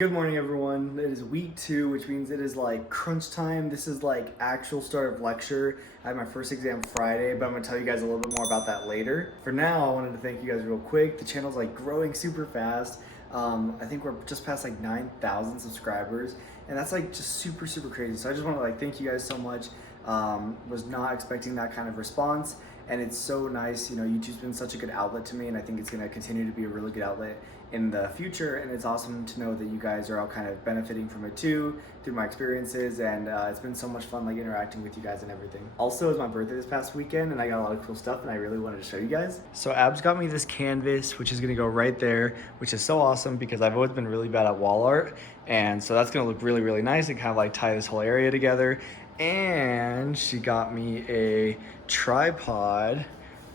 Good morning, everyone. It is week 2, which means it is like crunch time. This is like actual start of lecture. I have my first exam Friday, but I'm gonna tell you guys a little bit more about that later. For now, I wanted to thank you guys real quick. The channel's like growing super fast. I think we're just past like 9,000 subscribers, and that's like just super crazy. So I just want to like thank you guys so much. Was not expecting that kind of response, and it's so nice. You know, YouTube's been such a good outlet to me, and I think it's gonna continue to be a really good outlet in the future, and it's awesome to know that you guys are all kind of benefiting from it too through my experiences, and it's been so much fun like interacting with you guys and everything. Also, it was my birthday this past weekend and I got a lot of cool stuff and I really wanted to show you guys. So Abs got me this canvas, which is going to go right there, which is so awesome because I've always been really bad at wall art, and so that's going to look really nice and kind of like tie this whole area together. And she got me a tripod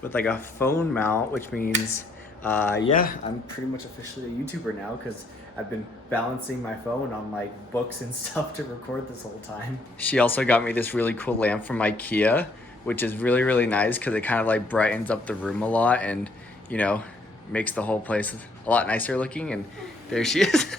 with like a phone mount, which means yeah, I'm pretty much officially a YouTuber now because I've been balancing my phone on like books and stuff to record this whole time. She also got me this really cool lamp from IKEA, which is really nice because it kind of like brightens up the room a lot and, you know, makes the whole place a lot nicer looking. And there she is.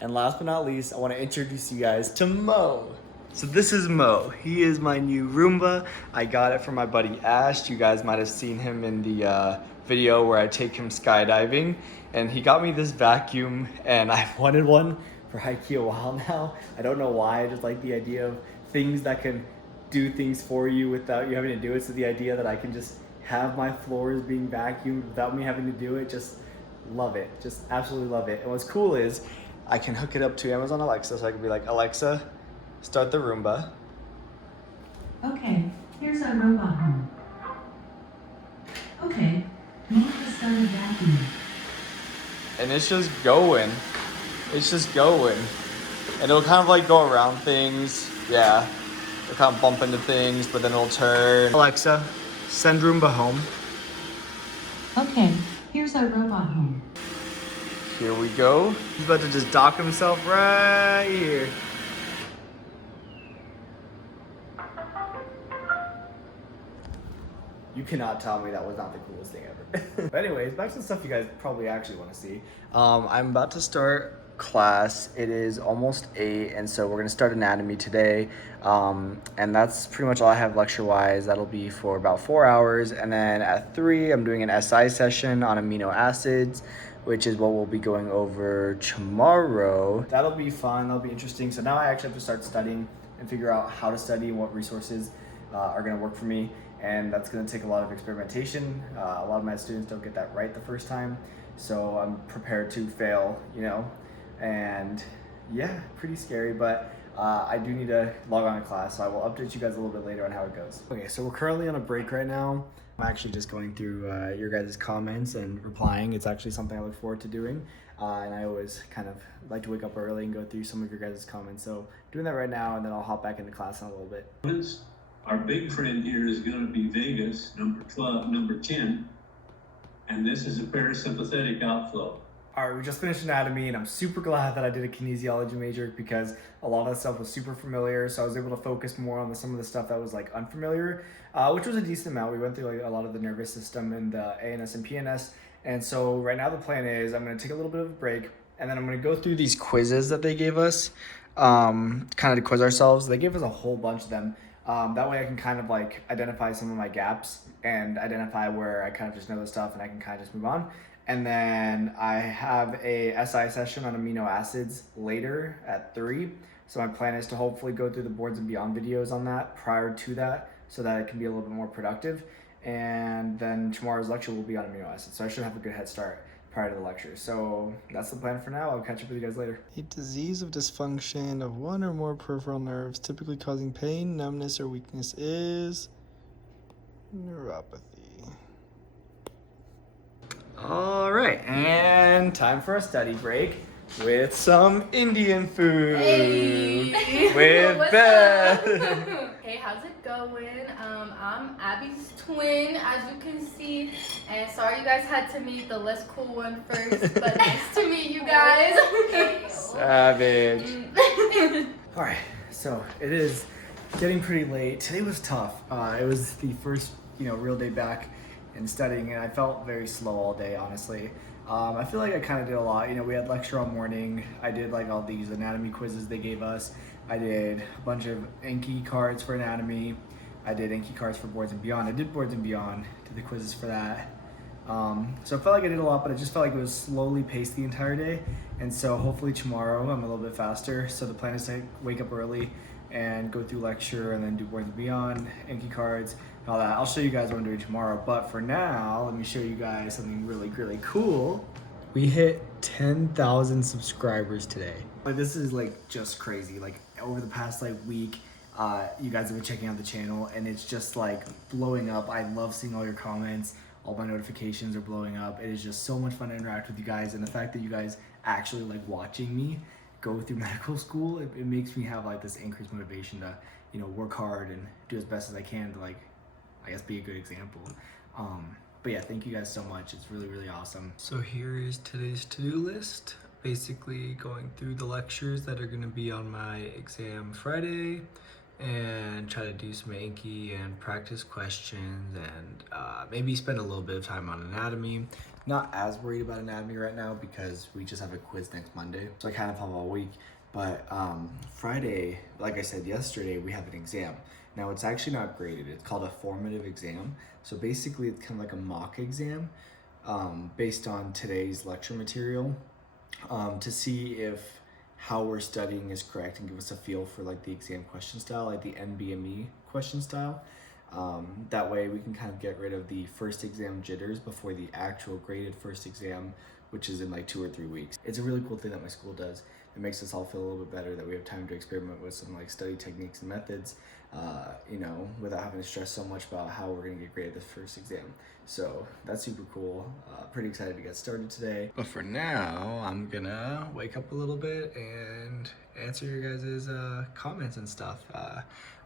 And last but not least, I want to introduce you guys to Mo. So this is Mo. He is my new Roomba. I got it from my buddy Ash. You guys might have seen him in the video where I take him skydiving. And he got me this vacuum, and I've wanted one for IKEA a while now. I don't know why. I just like the idea of things that can do things for you without you having to do it. So the idea that I can just have my floors being vacuumed without me having to do it, just love it. Just absolutely love it. And what's cool is I can hook it up to Amazon Alexa, so I can be like, Alexa, start the Roomba. Okay, here's our robot home. Okay, Monica started vacuuming. And it's just going. It's just going. And it'll kind of like go around things. Yeah. It'll kind of bump into things, but then it'll turn. Alexa, send Roomba home. Okay, here's our robot home. Here we go. He's about to just dock himself right here. You cannot tell me that was not the coolest thing ever. But anyways, back to the stuff you guys probably actually want to see. I'm about to start class. It is almost 8, and so we're going to start anatomy today. And that's pretty much all I have lecture-wise. That'll be for about 4 hours. And then at 3, I'm doing an SI session on amino acids, which is what we'll be going over tomorrow. That'll be fun. That'll be interesting. So now I actually have to start studying and figure out how to study and what resources are going to work for me. And that's going to take a lot of experimentation. A lot of my students don't get that right the first time, so I'm prepared to fail, you know, and yeah, pretty scary, but I do need to log on to class, so I will update you guys a little bit later on how it goes. Okay, so we're currently on a break right now. I'm actually just going through your guys' comments and replying. It's actually something I look forward to doing, and I always kind of like to wake up early and go through some of your guys' comments, so doing that right now, and then I'll hop back into class in a little bit. Our big friend here is going to be vagus, number 10, and this is a parasympathetic outflow. All right, we just finished anatomy, and I'm super glad that I did a kinesiology major because a lot of the stuff was super familiar, so I was able to focus more on some of the stuff that was like unfamiliar, which was a decent amount. We went through like a lot of the nervous system and the ANS and PNS, and so right now the plan is I'm going to take a little bit of a break, and then I'm going to go through these quizzes that they gave us, kind of to quiz ourselves. They gave us a whole bunch of them. That way I can kind of like identify some of my gaps and identify where I kind of just know the stuff and I can kind of just move on. And then I have a SI session on amino acids later at 3. So my plan is to hopefully go through the boards and beyond videos on that prior to that so that it can be a little bit more productive. And then tomorrow's lecture will be on amino acids. So I should have a good head start prior to the lecture. So that's the plan for now. I'll catch up with you guys later. A disease of dysfunction of one or more peripheral nerves, typically causing pain, numbness, or weakness, is neuropathy. All right, and time for a study break with some Indian food. Hey. With What's Beth. up? Hey, how's it going? I'm Abby's twin, as you can see, and sorry you guys had to meet the less cool one first, but nice to meet you guys. Savage. All right, so it is getting pretty late. Today was tough. It was the first, real day back in studying, and I felt very slow all day, honestly. I feel like I kind of did a lot. You know, we had lecture all morning. I did like all these anatomy quizzes they gave us. I did a bunch of Anki cards for anatomy. I did Anki cards for boards and beyond. I did boards and beyond, did the quizzes for that. So I felt like I did a lot, but I just felt like it was slowly paced the entire day. And so hopefully tomorrow I'm a little bit faster. So the plan is to wake up early and go through lecture and then do boards and beyond, Anki cards, and all that. I'll show you guys what I'm doing tomorrow. But for now, let me show you guys something really, really cool. We hit 10,000 subscribers today. Like, this is like just crazy. Like over the past like week, you guys have been checking out the channel and it's just like blowing up. I love seeing all your comments. All my notifications are blowing up. It is just so much fun to interact with you guys, and the fact that you guys actually like watching me go through medical school, it makes me have like this increased motivation to, you know, work hard and do as best as I can to, like, I guess, be a good example. But yeah, thank you guys so much. It's really, really awesome. So here is today's to-do list. Basically going through the lectures that are gonna be on my exam Friday, and try to do some Anki and practice questions, and maybe spend a little bit of time on anatomy. Not as worried about anatomy right now because we just have a quiz next Monday, so I kind of have all week. But Friday, like I said yesterday, we have an exam. Now it's actually not graded. It's called a formative exam. So basically it's kind of like a mock exam based on today's lecture material to see if how we're studying is correct and give us a feel for like the exam question style, like the NBME question style. That way we can kind of get rid of the first exam jitters before the actual graded first exam, which is in like 2 or 3 weeks. It's a really cool thing that my school does. It makes us all feel a little bit better that we have time to experiment with some like study techniques and methods, you know, without having to stress so much about how we're gonna get graded the first exam. So that's super cool. Pretty excited to get started today. But for now, I'm gonna wake up a little bit and answer your guys' comments and stuff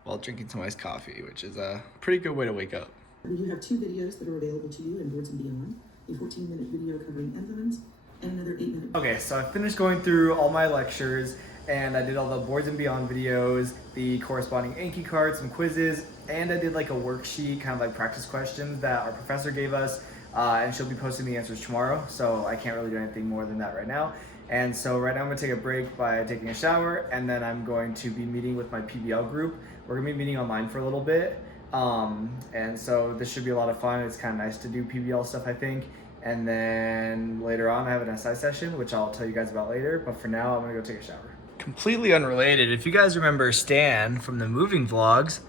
while drinking some iced coffee, which is a pretty good way to wake up. You have 2 videos that are available to you in Boards and Beyond, a 14-minute video covering enzymes and another 8-minute. Okay, so I finished going through all my lectures and I did all the Boards and Beyond videos, the corresponding Anki cards, some quizzes, and I did like a worksheet, kind of like practice questions that our professor gave us, and she'll be posting the answers tomorrow, so I can't really do anything more than that right now. And so right now I'm gonna take a break by taking a shower, and then I'm going to be meeting with my PBL group. We're gonna be meeting online for a little bit, and so this should be a lot of fun. It's kind of nice to do PBL stuff, I think. And then later on I have an SI session, which I'll tell you guys about later, but for now I'm gonna go take a shower. Completely unrelated, if you guys remember Stan from the moving vlogs,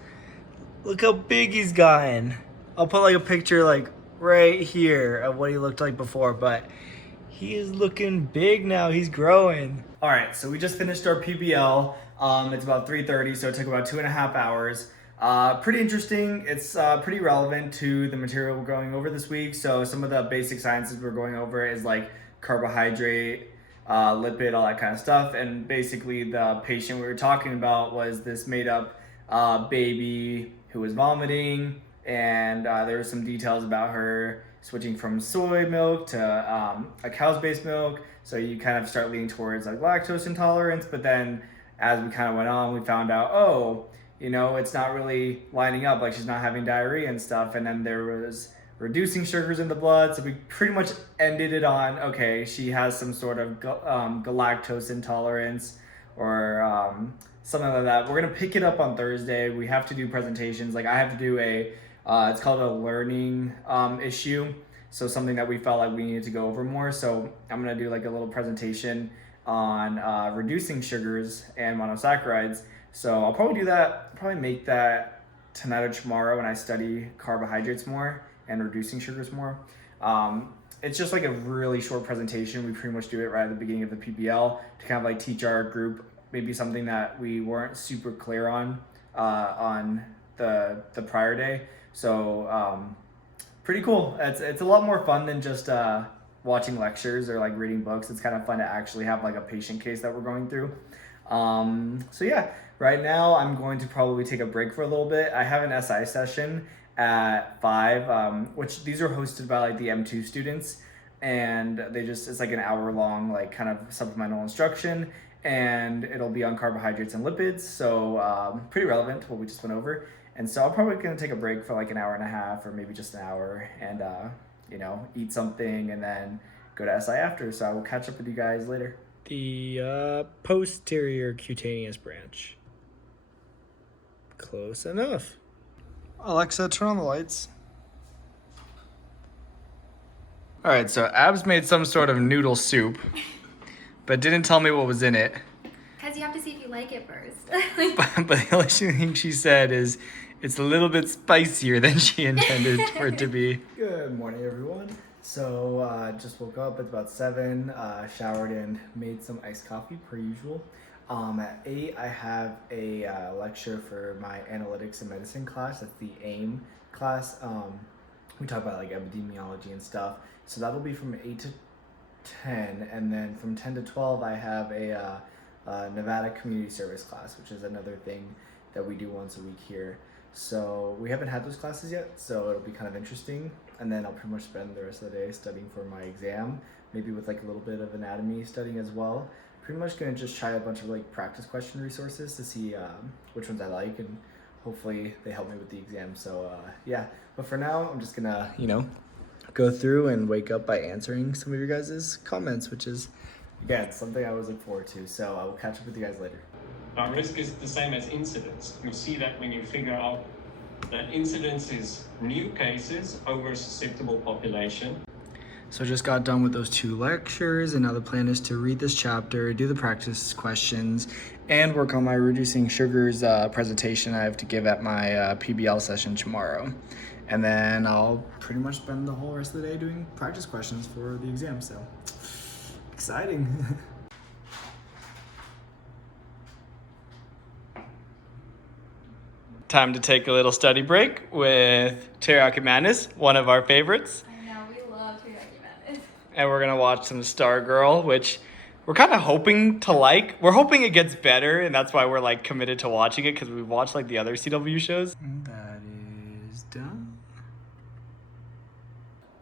look how big he's gotten. I'll put like a picture like right here of what he looked like before, but he is looking big now. He's growing. All right, so we just finished our PBL. It's about 3:30, so it took about 2.5 hours. Pretty interesting. It's pretty relevant to the material we're going over this week. So some of the basic sciences we're going over is like carbohydrate, lipid, all that kind of stuff. And basically the patient we were talking about was this made up baby who was vomiting, and there were some details about her switching from soy milk to a cow's based milk. So you kind of start leaning towards like lactose intolerance, but then as we kind of went on, we found out, oh, you know, it's not really lining up, like she's not having diarrhea and stuff. And then there was reducing sugars in the blood. So we pretty much ended it on, okay, she has some sort of galactose intolerance or something like that. We're gonna pick it up on Thursday. We have to do presentations. Like I have to do a, it's called a learning issue. So something that we felt like we needed to go over more. So I'm gonna do like a little presentation on reducing sugars and monosaccharides. So I'll probably do that, probably make that tonight or tomorrow when I study carbohydrates more and reducing sugars more. It's just like a really short presentation. We pretty much do it right at the beginning of the PBL to kind of like teach our group maybe something that we weren't super clear on the prior day. So pretty cool. It's a lot more fun than just watching lectures or like reading books. It's kind of fun to actually have like a patient case that we're going through. So yeah, right now I'm going to probably take a break for a little bit. I have an SI session at 5, which these are hosted by like the M2 students, and it's like an hour long, like kind of supplemental instruction, and it'll be on carbohydrates and lipids. So pretty relevant to what we just went over. And so I'm probably gonna take a break for like an hour and a half or maybe just an hour and, you know, eat something and then go to SI after. So I will catch up with you guys later. The posterior cutaneous branch. Close enough. Alexa, turn on the lights. All right, so Abs made some sort of noodle soup, but didn't tell me what was in it. Because you have to see if you like it first. But the only thing she said is it's a little bit spicier than she intended for it to be. Good morning, everyone. So just woke up. It's about 7. Showered and made some iced coffee per usual. At 8, I have a lecture for my analytics and medicine class. That's the AIM class. We talk about like epidemiology and stuff. So that'll be from 8 to 10, and then from 10 to 12, I have a Nevada Community Service class, which is another thing that we do once a week here. So we haven't had those classes yet, so it'll be kind of interesting. And then I'll pretty much spend the rest of the day studying for my exam, maybe with like a little bit of anatomy studying as well. Pretty much gonna just try a bunch of like practice question resources to see which ones I like, and hopefully they help me with the exam. So yeah, but for now, I'm just gonna, go through and wake up by answering some of your guys' comments, which is, again, something I always look forward to. So I will catch up with you guys later. Now, risk is the same as incidence. You see that when you figure out that incidence is new cases over a susceptible population. So I just got done with those 2 lectures, and now the plan is to read this chapter, do the practice questions, and work on my reducing sugars presentation I have to give at my PBL session tomorrow. And then I'll pretty much spend the whole rest of the day doing practice questions for the exam, so exciting. Time to take a little study break with Teriyaki Madness, one of our favorites. I know, we love Teriyaki Madness. And we're gonna watch some Stargirl, which we're kind of hoping to like. We're hoping it gets better, and that's why we're like committed to watching it, because we've watched like the other CW shows. That is done.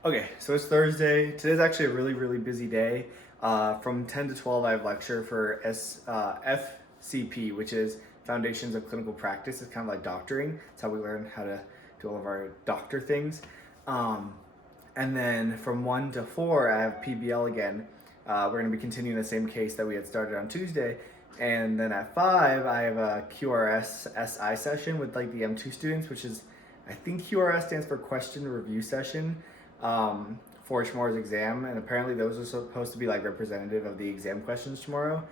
Okay, so it's Thursday. Today's actually a really, really busy day. From 10 to 12, I have lecture for FCP, which is Foundations of Clinical Practice. It's kind of like doctoring. It's how we learn how to do all of our doctor things. And then from 1 to 4, I have PBL again. We're going to be continuing the same case that we had started on Tuesday. And then at 5, I have a QRS SI session with like the M2 students, which is, I think QRS stands for Question Review Session, for tomorrow's exam. And apparently those are supposed to be like representative of the exam questions tomorrow.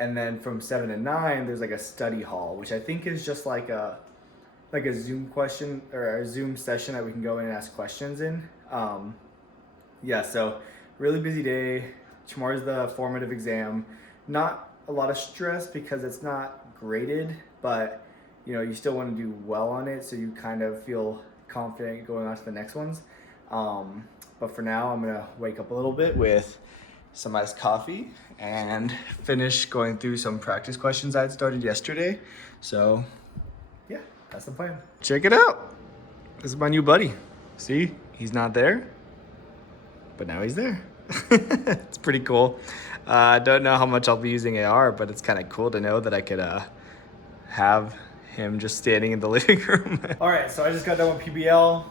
And then from 7 to 9, there's like a study hall, which I think is just like a Zoom question or a Zoom session that we can go in and ask questions in. Yeah, so really busy day. Tomorrow's the formative exam. Not a lot of stress because it's not graded, but you still want to do well on it, so you kind of feel confident going on to the next ones. But for now, I'm gonna wake up a little bit with some iced coffee and finish going through some practice questions I had started yesterday. So yeah, that's the plan. Check it out. This is my new buddy. See, he's not there, but now he's there. It's pretty cool. I don't know how much I'll be using AR, but it's kind of cool to know that I could have him just standing in the living room. All right, so I just got done with PBL.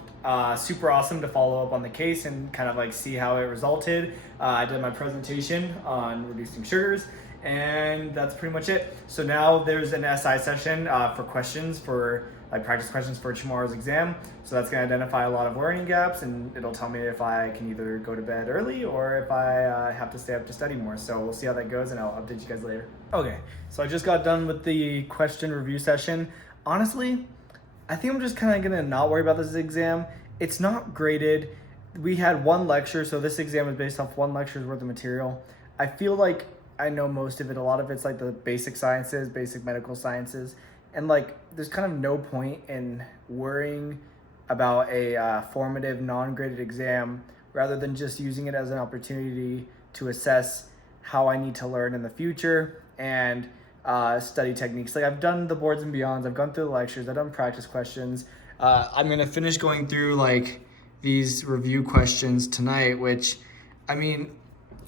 Super awesome to follow up on the case and kind of like see how it resulted. I did my presentation on reducing sugars, and that's pretty much it. So now there's an SI session for questions, for like practice questions for tomorrow's exam. So that's going to identify a lot of learning gaps, and it'll tell me if I can either go to bed early or if I have to stay up to study more. So we'll see how that goes, and I'll update you guys later. Okay, so I just got done with the question review session. Honestly, I think I'm just kind of gonna not worry about this exam. It's not graded. We had 1 lecture, so this exam is based off 1 lecture's worth of material. I feel like I know most of it. A lot of it's like the basic sciences, basic medical sciences, and like there's kind of no point in worrying about a formative non-graded exam rather than just using it as an opportunity to assess how I need to learn in the future and study techniques. Like I've done the boards and beyonds, I've gone through the lectures, I've done practice questions. I'm gonna finish going through like these review questions tonight, which I mean,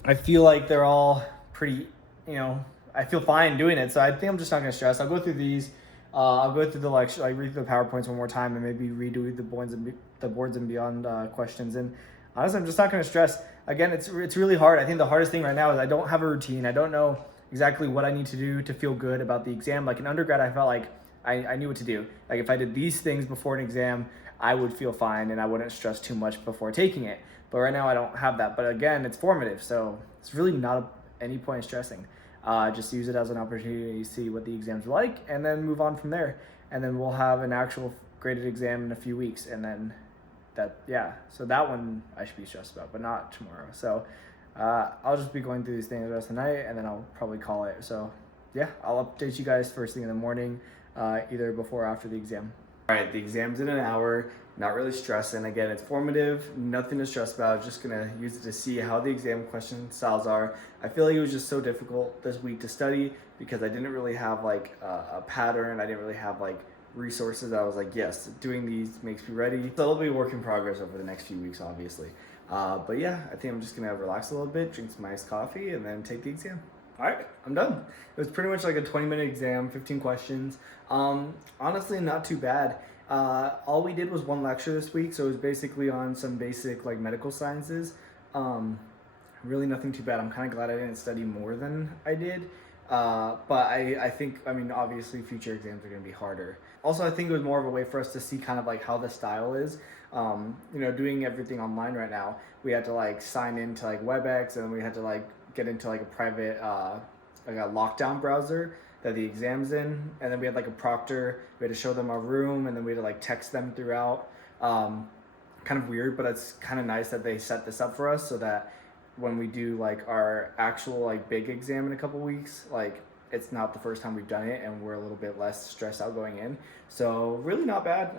I feel like they're all pretty, I feel fine doing it. So I think I'm just not gonna stress. I'll go through these. I'll go through the lecture, like read through the PowerPoints one more time and maybe redo the boards and beyond questions. And honestly, I'm just not going to stress. Again, it's really hard. I think the hardest thing right now is I don't have a routine. I don't know exactly what I need to do to feel good about the exam. Like in undergrad, I felt like I knew what to do. Like if I did these things before an exam, I would feel fine and I wouldn't stress too much before taking it. But right now I don't have that. But again, it's formative, so it's really not any point in stressing. Just use it as an opportunity to see what the exams are like and then move on from there. And then we'll have an actual graded exam in a few weeks. And then so that one I should be stressed about, but not tomorrow. So I'll just be going through these things the rest of the night and then I'll probably call it. So yeah, I'll update you guys first thing in the morning, either before or after the exam. All right, the exam's in an hour. Not really stressing. Again, it's formative, nothing to stress about. Just gonna use it to see how the exam question styles are. I feel like it was just so difficult this week to study because I didn't really have like a pattern. I didn't really have like resources. I was like, yes, doing these makes me ready. So it'll be a work in progress over the next few weeks, obviously. But yeah, I think I'm just gonna relax a little bit, drink some iced coffee, and then take the exam. All right, I'm done. It was pretty much like a 20-minute exam, 15 questions. Honestly, not too bad. All we did was one lecture this week, so it was basically on some basic like medical sciences. Really nothing too bad. I'm kind of glad I didn't study more than I did. But I think, I mean, obviously future exams are going to be harder. Also, I think it was more of a way for us to see kind of like how the style is. Doing everything online right now, we had to like sign into like WebEx, and we had to like get into like a private, like a lockdown browser that the exam's in, and then we had like a proctor. We had to show them our room, and then we had to like text them throughout. Kind of weird, but it's kind of nice that they set this up for us so that when we do like our actual like big exam in a couple weeks, like it's not the first time we've done it and we're a little bit less stressed out going in. So really not bad.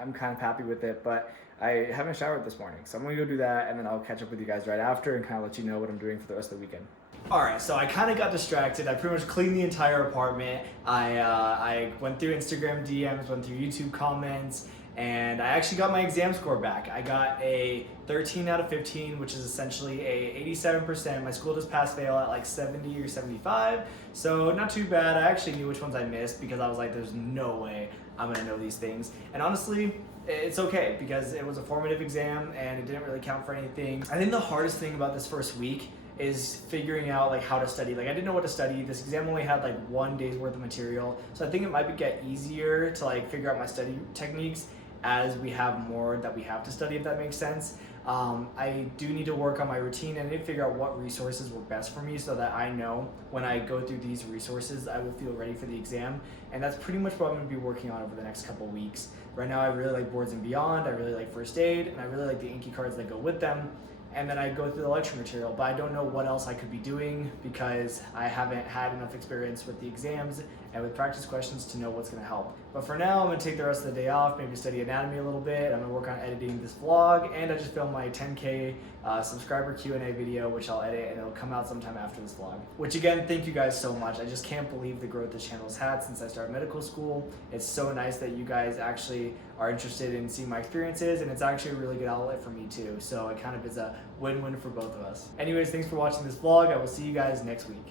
I'm kind of happy with it, but I haven't showered this morning, so I'm gonna go do that, and then I'll catch up with you guys right after and kind of let you know what I'm doing for the rest of the weekend. All right, so I kind of got distracted. I pretty much cleaned the entire apartment. I went through Instagram DMs, went through YouTube comments, and I actually got my exam score back. I got a 13 out of 15, which is essentially a 87%. My school does pass fail at like 70 or 75, so not too bad. I actually knew which ones I missed because I was like, there's no way I'm gonna know these things. And honestly, it's okay because it was a formative exam and it didn't really count for anything. I think the hardest thing about this first week is figuring out like how to study. Like I didn't know what to study. This exam only had like 1 day's worth of material, so I think it might get easier to like figure out my study techniques as we have more that we have to study, if that makes sense. I do need to work on my routine and I need to figure out what resources work best for me so that I know when I go through these resources I will feel ready for the exam, and that's pretty much what I'm going to be working on over the next couple weeks. Right now I really like Boards and Beyond, I really like First Aid, and I really like the Inky cards that go with them. And then I go through the lecture material, but I don't know what else I could be doing because I haven't had enough experience with the exams and with practice questions to know what's gonna help. But for now, I'm gonna take the rest of the day off, maybe study anatomy a little bit. I'm gonna work on editing this vlog, and I just filmed my 10K subscriber Q&A video, which I'll edit, and it'll come out sometime after this vlog. Which again, thank you guys so much. I just can't believe the growth this channel's had since I started medical school. It's so nice that you guys actually are interested in seeing my experiences, and it's actually a really good outlet for me too. So it kind of is a win-win for both of us. Anyways, thanks for watching this vlog. I will see you guys next week.